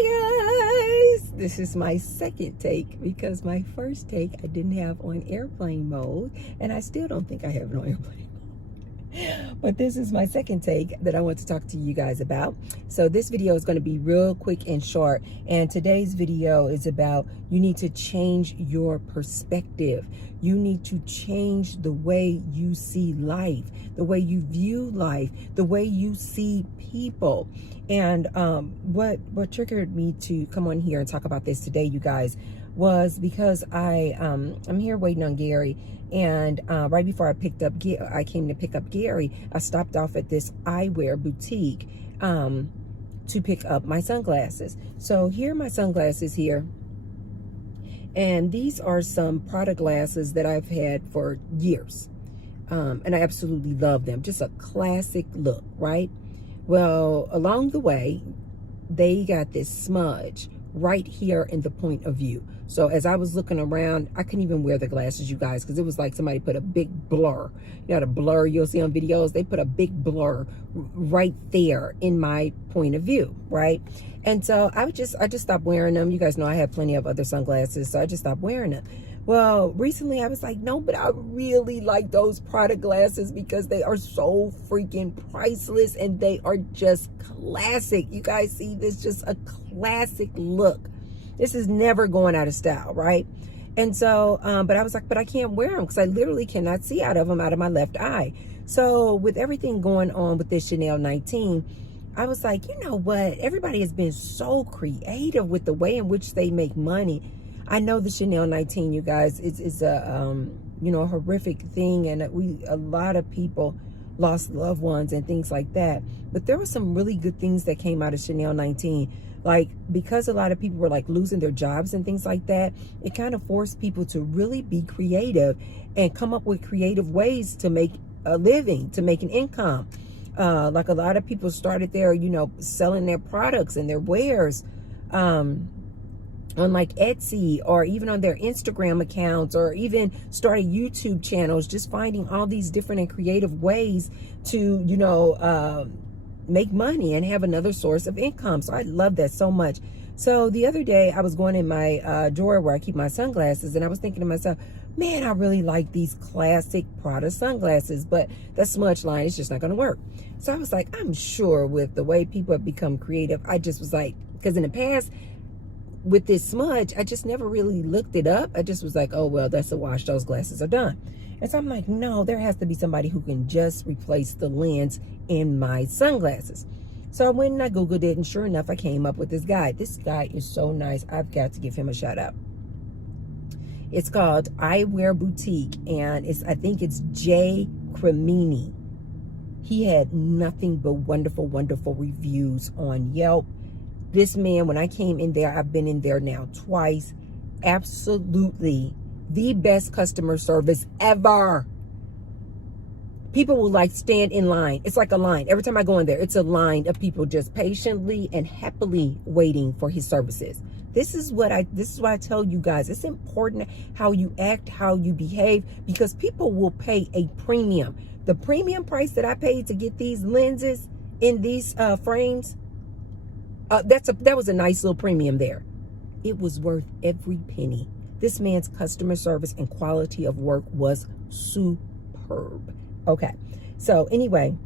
Hi guys! This is my second take because my first take I didn't have on airplane mode, and I still don't think I have it on airplane mode. But this is my second take that I want to talk to you guys about. So this video is going to be real quick and short, and today's video is about you need to change your perspective. You need to change the way you see life, the way you view life, the way you see people. And what triggered me to come on here and talk about this today, you guys, was because I'm here waiting on Gary, and right before I came to pick up Gary, I stopped off at this eyewear boutique to pick up my sunglasses. So here are my sunglasses here. And these are some Prada glasses that I've had for years. And I absolutely love them. Just a classic look, right? Well, along the way, they got this smudge right here in the point of view. So as I was looking around, I couldn't even wear the glasses, you guys, because it was like somebody put a big blur. You know, the blur you'll see on videos, they put a big blur right there in my point of view, right? And so I just stopped wearing them. You guys know I have plenty of other sunglasses, so I just stopped wearing them. Well, recently I was like, no, but I really like those Prada glasses because they are so freaking priceless and they are just classic. You guys see this, just a classic look. This is never going out of style, right? And so, but I was like, but I can't wear them because I literally cannot see out of them out of my left eye. So with everything going on with this Chanel 19, I was like, you know what? Everybody has been so creative with the way in which they make money. I know the Chanel 19, you guys, is a you know, a horrific thing, and a lot of people lost loved ones and things like that. But there were some really good things that came out of Chanel 19. Like, because a lot of people were like losing their jobs and things like that, it kind of forced people to really be creative and come up with creative ways to make a living, to make an income. Like a lot of people started there, you know, selling their products and their wares on like Etsy, or even on their Instagram accounts, or even started YouTube channels, just finding all these different and creative ways to, you know, make money and have another source of income. So I love that so much. So the other day I was going in my drawer where I keep my sunglasses, and I was thinking to myself, man, I really like these classic Prada sunglasses, but the smudge line is just not going to work. So I was like, I'm sure with the way people have become creative, I just was like, because in the past with this smudge, I just never really looked it up. I just was like, oh, well, that's a wash. Those glasses are done. And so I'm like, no, there has to be somebody who can just replace the lens in my sunglasses. So I went and I Googled it, and sure enough, I came up with this guy. This guy is so nice. I've got to give him a shout out. It's called Eyewear Boutique, and I think it's Jay Cremini. He had nothing but wonderful, wonderful reviews on Yelp. This man, when I came in there, I've been in there now twice. Absolutely the best customer service ever. People will like stand in line. It's like a line. Every time I go in there, it's a line of people just patiently and happily waiting for his services. This is what I tell you guys. It's important how you act, how you behave, because people will pay a premium. The premium price that I paid to get these lenses in these frames, that was a nice little premium there. It was worth every penny. This man's customer service and quality of work was superb. Okay, so anyway,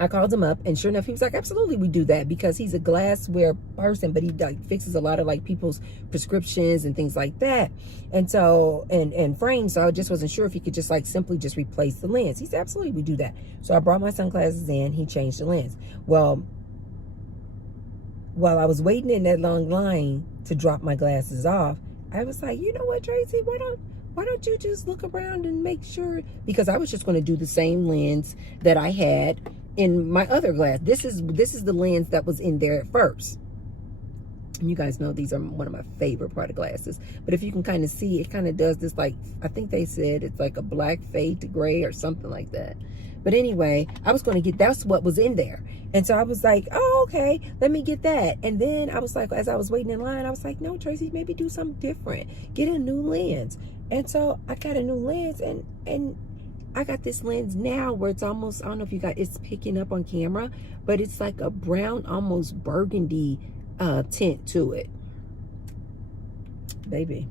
I called him up, and sure enough, he was like, absolutely, we do that, because he's a glassware person, but he like fixes a lot of like people's prescriptions and things like that. And so, and frames, so I just wasn't sure if he could just like simply just replace the lens. He said, absolutely, we do that. So I brought my sunglasses in, he changed the lens. Well, while I was waiting in that long line to drop my glasses off, I was like, you know what, Tracy, why don't you just look around and make sure, because I was just going to do the same lens that I had in my other glass. This is the lens that was in there at first. And you guys know these are one of my favorite product glasses. But if you can kind of see, it kind of does this, like, I think they said it's like a black fade to gray or something like that. But anyway, I was going to get, that's what was in there. And so I was like, oh, okay, let me get that. And then I was like, as I was waiting in line, I was like, no, Tracy, maybe do something different. Get a new lens. And so I got a new lens, and I got this lens now where it's almost, I don't know if you got, it's picking up on camera, but it's like a brown, almost burgundy tint to it. Baby,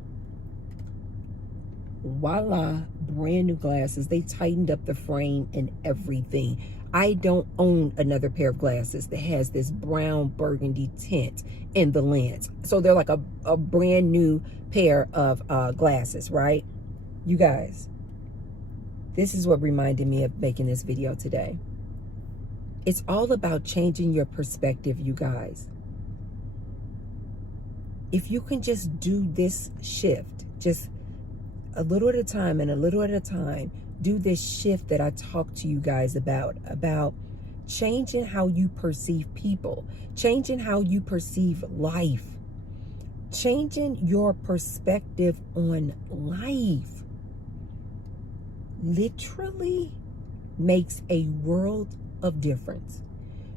voila, brand new glasses. They tightened up the frame and everything. I don't own another pair of glasses that has this brown burgundy tint in the lens. So they're like a brand new pair of glasses, right? You guys, this is what reminded me of making this video today. It's all about changing your perspective, you guys. If you can just do this shift, just a little at a time and a little at a time, do this shift that I talked to you guys about changing how you perceive people, changing how you perceive life, changing your perspective on life literally makes a world of difference.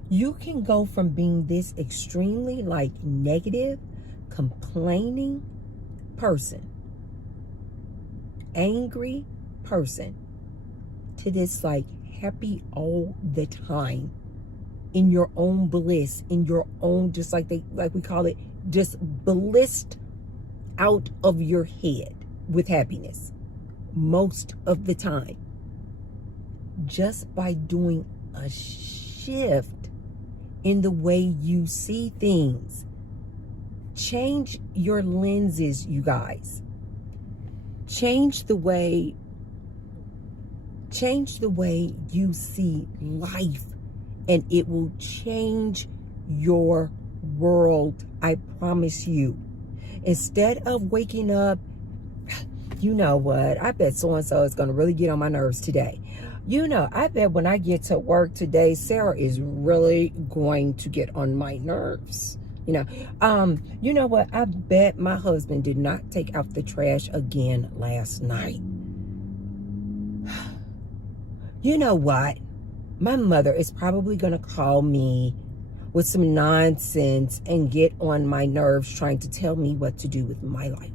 You can go from being this extremely negative, complaining person, angry person, to this happy all the time in your own bliss, in your own, just like we call it, just blissed out of your head with happiness most of the time, just by doing a shift in the way you see things. Change your lenses, you guys. Change the way you see life, and it will change your world. I promise you. Instead of waking up, you know what? I bet so-and-so is going to really get on my nerves today. You know, I bet when I get to work today, Sarah is really going to get on my nerves. You know what? I bet my husband did not take out the trash again last night. You know what? My mother is probably going to call me with some nonsense and get on my nerves trying to tell me what to do with my life.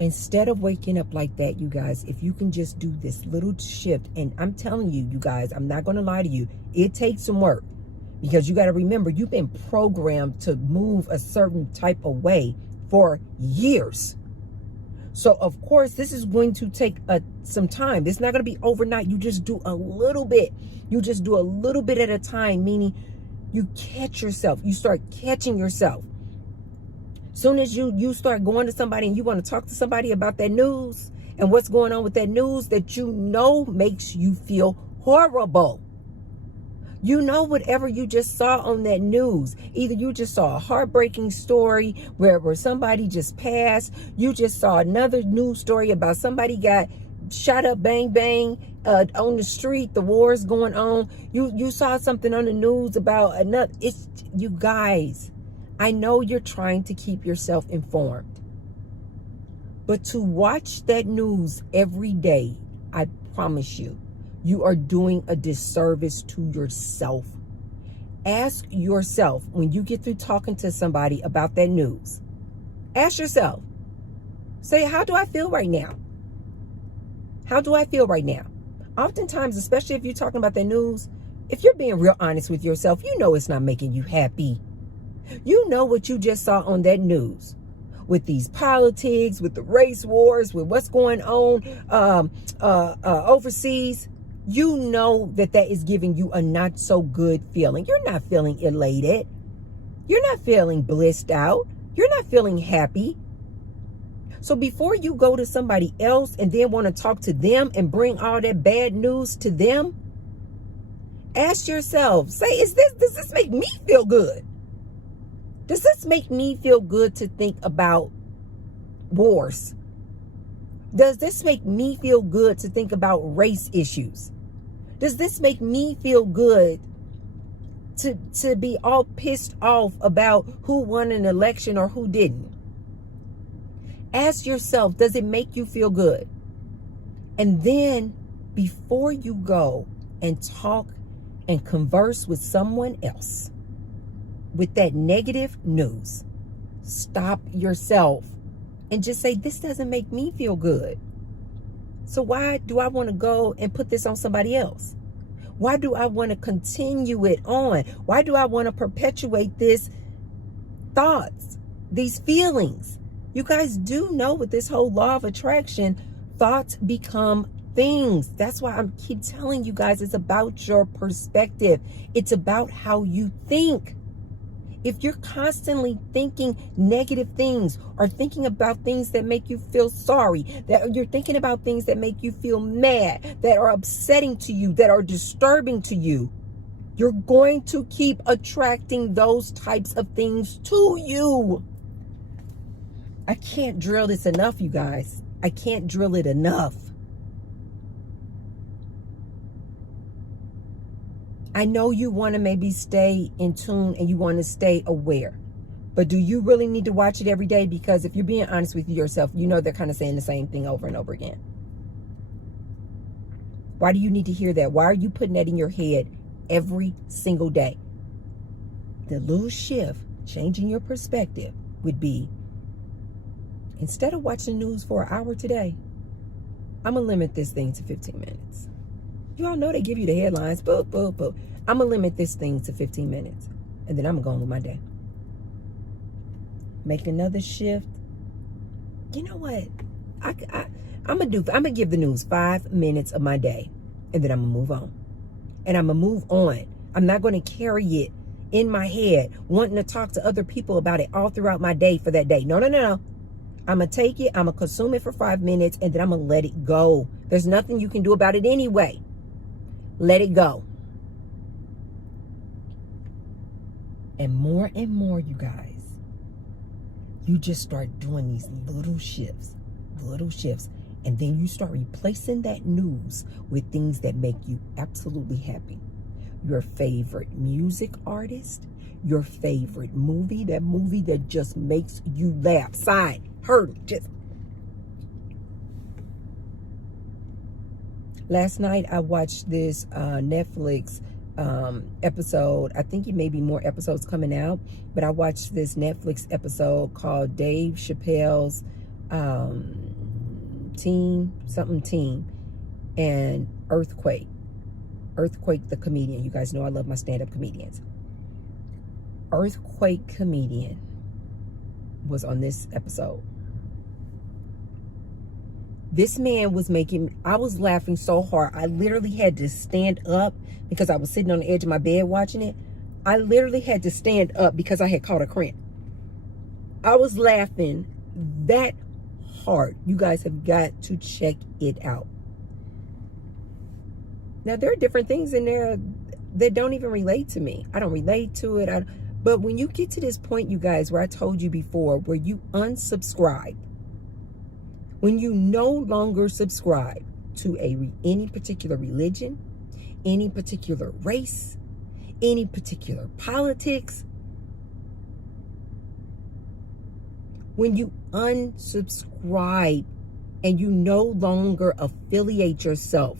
Instead of waking up like that, you guys, if you can just do this little shift, and I'm telling you, you guys, I'm not going to lie to you, it takes some work. Because you got to remember, you've been programmed to move a certain type of way for years. So, of course, this is going to take some time. It's not going to be overnight. You just do a little bit. You just do a little bit at a time, meaning you catch yourself. You start catching yourself. Soon as you start going to somebody and you want to talk to somebody about that news and what's going on with that news that you know makes you feel horrible. You know, whatever you just saw on that news, either you just saw a heartbreaking story where somebody just passed, you just saw another news story about somebody got shot up, bang, bang, on the street, the war's going on. You saw something on the news about another. It's, you guys, I know you're trying to keep yourself informed, but to watch that news every day, I promise you, you are doing a disservice to yourself. Ask yourself, when you get through talking to somebody about that news, ask yourself, say, how do I feel right now? How do I feel right now? Oftentimes, especially if you're talking about that news, if you're being real honest with yourself, you know it's not making you happy. You know what you just saw on that news with these politics, with the race wars, with what's going on overseas. You know that is giving you a not so good feeling. You're not feeling elated. You're not feeling blissed out. You're not feeling happy. So before you go to somebody else and then want to talk to them and bring all that bad news to them, ask yourself, say, does this make me feel good? Does this make me feel good to think about wars? Does this make me feel good to think about race issues? Does this make me feel good to be all pissed off about who won an election or who didn't? Ask yourself, does it make you feel good? And then before you go and talk and converse with someone else with that negative news, stop yourself and just say, this doesn't make me feel good. So why do I want to go and put this on somebody else? Why do I want to continue it on? Why do I want to perpetuate this thoughts, these feelings. You guys do know with this whole law of attraction, thoughts become things. That's why I keep telling you guys, it's about your perspective. It's about how you think. If you're constantly thinking negative things or thinking about things that make you feel sorry, that you're thinking about things that make you feel mad, that are upsetting to you, that are disturbing to you, you're going to keep attracting those types of things to you. I can't drill this enough, you guys. I can't drill it enough. I know you want to maybe stay in tune and you want to stay aware. But do you really need to watch it every day? Because if you're being honest with yourself, you know they're kind of saying the same thing over and over again. Why do you need to hear that? Why are you putting that in your head every single day? The little shift, changing your perspective, would be, instead of watching the news for an hour today, I'm going to limit this thing to 15 minutes. You all know they give you the headlines. Boop, boop, boop. I'm going to limit this thing to 15 minutes. And then I'm going to go on with my day. Make another shift. You know what? I'm going to give the news 5 minutes of my day. And then I'm going to move on. And I'm going to move on. I'm not going to carry it in my head, wanting to talk to other people about it all throughout my day for that day. No, no, no, no. I'm going to take it. I'm going to consume it for 5 minutes. And then I'm going to let it go. There's nothing you can do about it anyway. Let it go. And more, you guys, you just start doing these little shifts, and then you start replacing that news with things that make you absolutely happy. Your favorite music artist, your favorite movie, that movie that just makes you laugh, sigh, hurt, just. Last night, I watched this Netflix episode. I think it may be more episodes coming out, but I watched this Netflix episode called Dave Chappelle's Team, and Earthquake the comedian. You guys know I love my stand-up comedians. Earthquake comedian was on this episode. This man was I was laughing so hard, I literally had to stand up because I was sitting on the edge of my bed watching it. I literally had to stand up because I had caught a cramp. I was laughing that hard. You guys have got to check it out. Now, there are different things in there that don't even relate to me. I don't relate to it. But when you get to this point, you guys, where I told you before, where you unsubscribe, when you no longer subscribe to any particular religion, any particular race, any particular politics, when you unsubscribe and you no longer affiliate yourself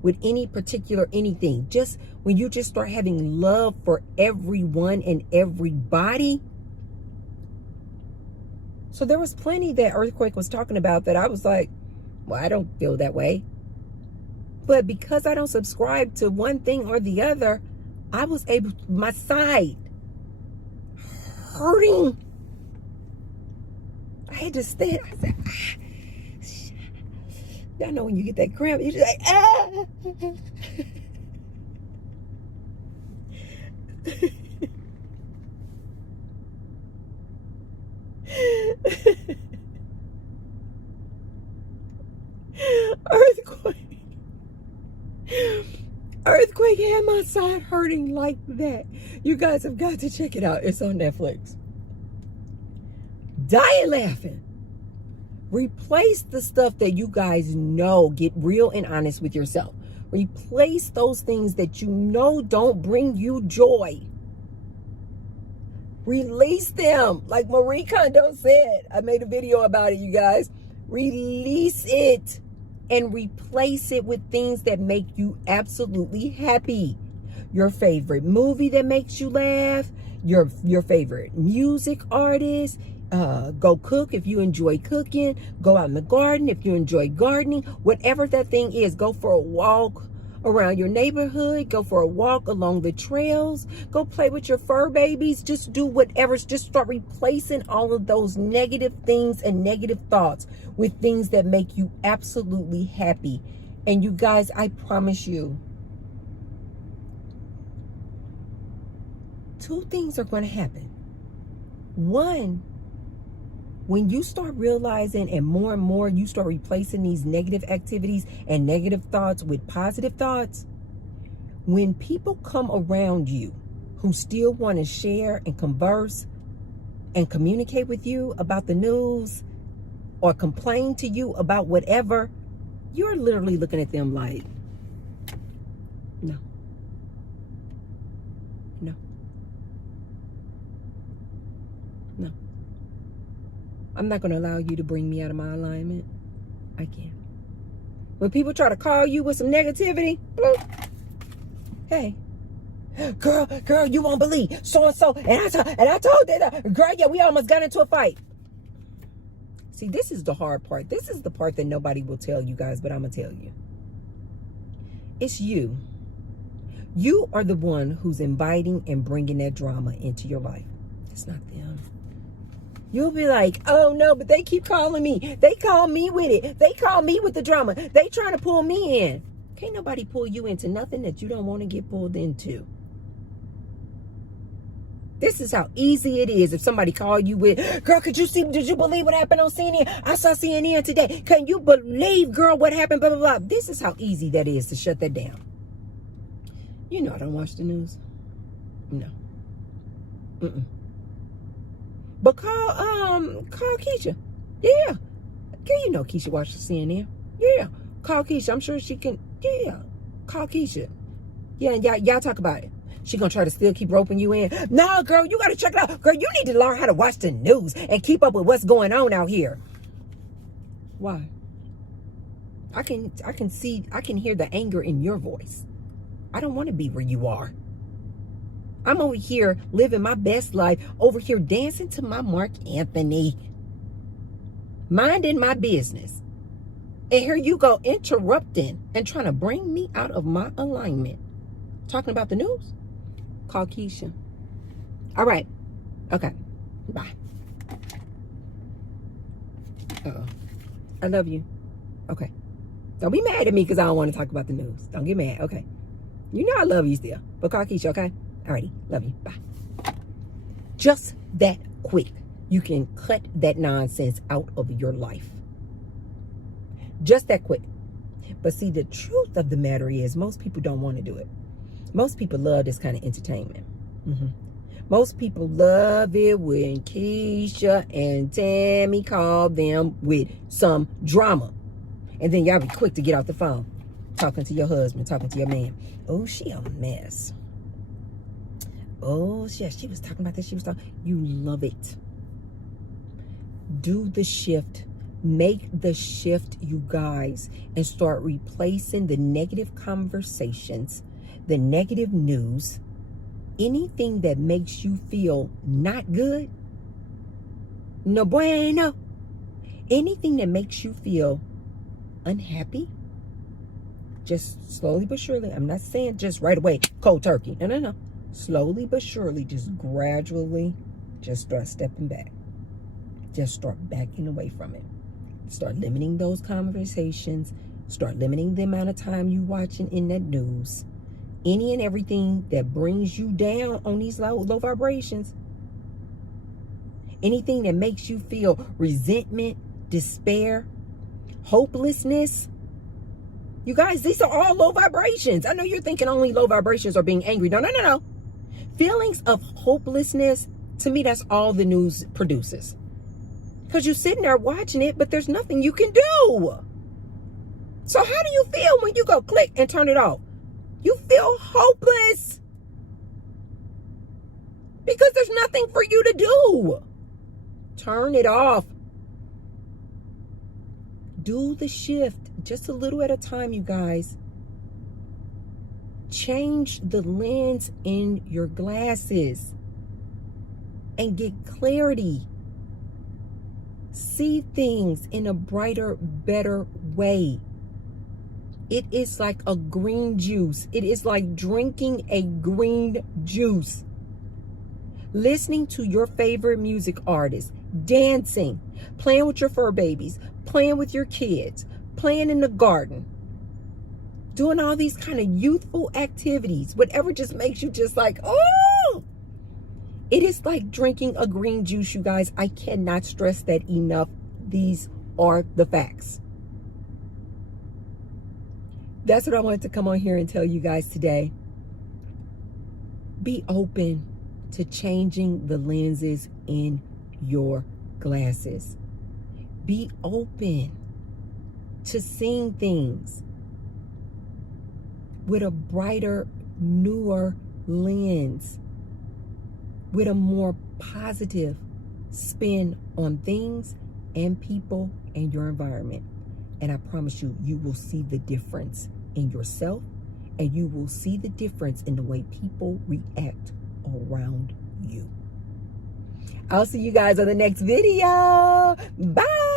with any particular anything, just when you just start having love for everyone and everybody. So there was plenty that Earthquake was talking about that I was like, well, I don't feel that way. But because I don't subscribe to one thing or the other, I was able, my side hurting. I had to stand. I said, y'all know when you get that cramp, you're just like, Earthquake had my side hurting like that. You guys have got to check it out. It's on Netflix. Dying laughing. Replace the stuff that you guys know. Get real and honest with yourself. Replace those things that you know don't bring you joy. Release them. Like Marie Kondo said. I made a video about it, you guys. Release it and replace it with things that make you absolutely happy. Your favorite movie that makes you laugh. Your favorite music artist. Go cook if you enjoy cooking. Go out in the garden if you enjoy gardening. Whatever that thing is, go for a walk. around your neighborhood. Go for a walk along the trails. Go play with your fur babies. Just do whatever. Just start replacing all of those negative things and negative thoughts with things that make you absolutely happy. And you guys, I promise you, two things are going to happen. One, when you start realizing and more you start replacing these negative activities and negative thoughts with positive thoughts, when people come around you who still want to share and converse and communicate with you about the news or complain to you about whatever, you're literally looking at them like, no, no, no. I'm not going to allow you to bring me out of my alignment. I can't. When people try to call you with some negativity, bloop, hey, girl, you won't believe so-and-so. And I told that, girl, yeah, we almost got into a fight. See, this is the hard part. This is the part that nobody will tell you guys, but I'm going to tell you. It's you. You are the one who's inviting and bringing that drama into your life. It's not them. You'll be like, oh no, but they keep calling me. They call me with it. They call me with the drama. They trying to pull me in. Can't nobody pull you into nothing that you don't want to get pulled into. This is how easy it is if somebody call you with, girl, did you believe what happened on CNN? I saw CNN today. Can you believe, girl, what happened? Blah, blah, blah. This is how easy that is to shut that down. You know I don't watch the news. No. Mm-mm. But call Keisha. Yeah. You know Keisha watches CNN. Yeah. Call Keisha. I'm sure she can. Yeah. Call Keisha. Yeah, and y'all talk about it. She gonna try to still keep roping you in. No, girl, you gotta check it out. Girl, you need to learn how to watch the news and keep up with what's going on out here. Why? I can hear the anger in your voice. I don't want to be where you are. I'm over here living my best life, over here dancing to my Mark Anthony, minding my business. And here you go interrupting and trying to bring me out of my alignment. Talking about the news? Call Keisha. All right. Okay. Bye. Uh-oh. I love you. Okay. Don't be mad at me because I don't want to talk about the news. Don't get mad. Okay. You know I love you still. But call Keisha, okay? Alrighty, love you. Bye. Just that quick. You can cut that nonsense out of your life. Just that quick. But see, the truth of the matter is most people don't want to do it. Most people love this kind of entertainment. Most people love it when Keisha and Tammy call them with some drama. And then y'all be quick to get off the phone. Talking to your husband, talking to your man. Oh, she a mess. Oh, yeah, she was talking about this. You love it. Do the shift. Make the shift, you guys, and start replacing the negative conversations, the negative news, anything that makes you feel not good. No bueno. Anything that makes you feel unhappy. Just slowly but surely. I'm not saying just right away, cold turkey. No. Slowly but surely, just gradually, just start stepping back. Just start backing away from it. Start limiting those conversations. Start limiting the amount of time you watching in that news. Any and everything that brings you down on these low vibrations. Anything that makes you feel resentment, despair, hopelessness. You guys, these are all low vibrations. I know you're thinking only low vibrations are being angry. No. Feelings of hopelessness, to me, that's all the news produces. Because you're sitting there watching it, but there's nothing you can do. So how do you feel when you go click and turn it off? You feel hopeless. Because there's nothing for you to do. Turn it off. Do the shift just a little at a time, you guys. Change the lens in your glasses and get clarity. See things in a brighter, better way. It is like a green juice. It is like drinking a green juice. Listening to your favorite music artist, dancing, playing with your fur babies, playing with your kids, playing in the garden, doing all these kind of youthful activities, whatever just makes you just like, oh, it is like drinking a green juice, you guys. I cannot stress that enough. These are the facts. That's what I wanted to come on here and tell you guys today. Be open to changing the lenses in your glasses. Be open to seeing things with a brighter, newer lens, with a more positive spin on things and people and your environment. And I promise you, you will see the difference in yourself, and you will see the difference in the way people react around you. I'll see you guys on the next video. Bye.